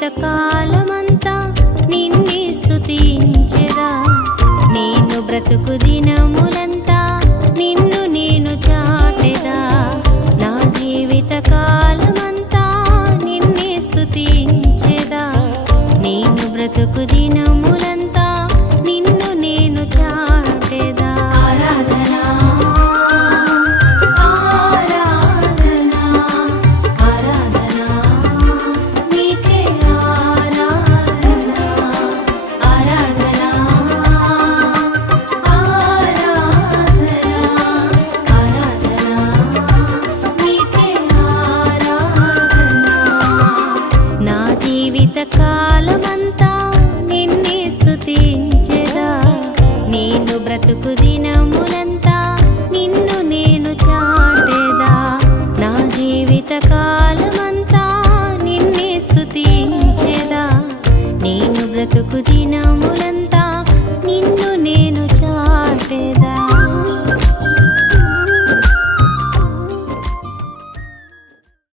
జీవితకాలమంతా నిన్నే స్థుతించెదా నేను బ్రతుకు దినములంతా నిన్ను నేను చాటెదా? నా జీవితకాలమంతా నిన్నే స్థుతించెదా నేను బ్రతుకు దిన కాలమంతా నిన్నే స్థుతించెదా నేను బ్రతుకు దినములంతా నిన్ను నేను చాటెదా. నా జీవిత కాలమంతా నిన్నే స్తుతించెదా. నేను బ్రతుకు దినములంతా